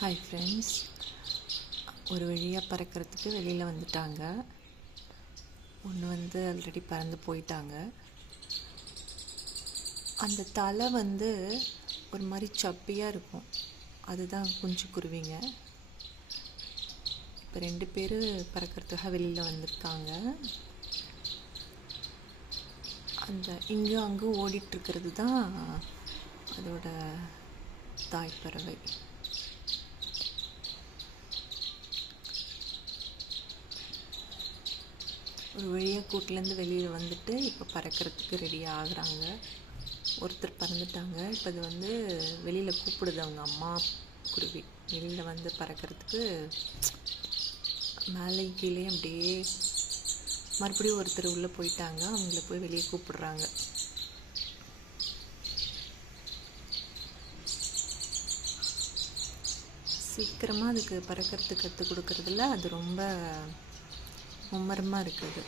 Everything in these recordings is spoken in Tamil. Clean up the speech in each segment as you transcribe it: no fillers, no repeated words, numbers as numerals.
ஹாய் ஃப்ரெண்ட்ஸ், ஒரு வழியாக பறக்கிறதுக்கு வெளியில் வந்துட்டாங்க. ஒன்று ஆல்ரெடி பறந்து போயிட்டாங்க. அந்த தலை ஒரு மாதிரி சப்பியாக இருக்கும். அதுதான் குஞ்சு குருவிங்க. இப்போ 2 பேர் பறக்கிறதுக்காக வெளியில் வந்திருக்காங்க. அந்த இங்கேயும் அங்கேயும் ஓடிட்டுருக்கிறது தான் அதோட தாய்ப்பறவை. ஒரு வழியாக கூட்டிலேருந்து வெளியில் வந்துட்டு இப்போ பறக்கிறதுக்கு ரெடி ஆகுறாங்க. ஒருத்தர் பறந்துட்டாங்க. இப்போ அது வெளியில் கூப்பிடுது அவங்க அம்மா குருவி. வெளியில் பறக்கிறதுக்கு மேலே கீழே அப்படியே மறுபடியும் ஒருத்தர் உள்ளே போயிட்டாங்க. அவங்கள போய் வெளியே கூப்பிடுறாங்க. சீக்கிரமாக அதுக்கு பறக்கிறதுக்கு கற்றுக் கொடுக்கறதுல அது ரொம்ப மும்மரமாக இருக்குது.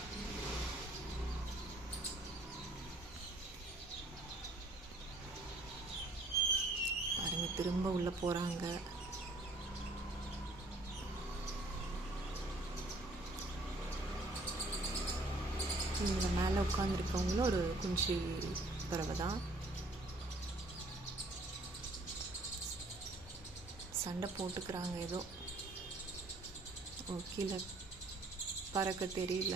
பாருங்க, திரும்ப உள்ளே போகிறாங்க. இங்கே மேலே உட்காந்துருக்கவங்களும் ஒரு குஞ்சு பறவை தான். சண்டை போட்டுக்கிறாங்க. ஏதோ கீழே பறக்க தெரியல.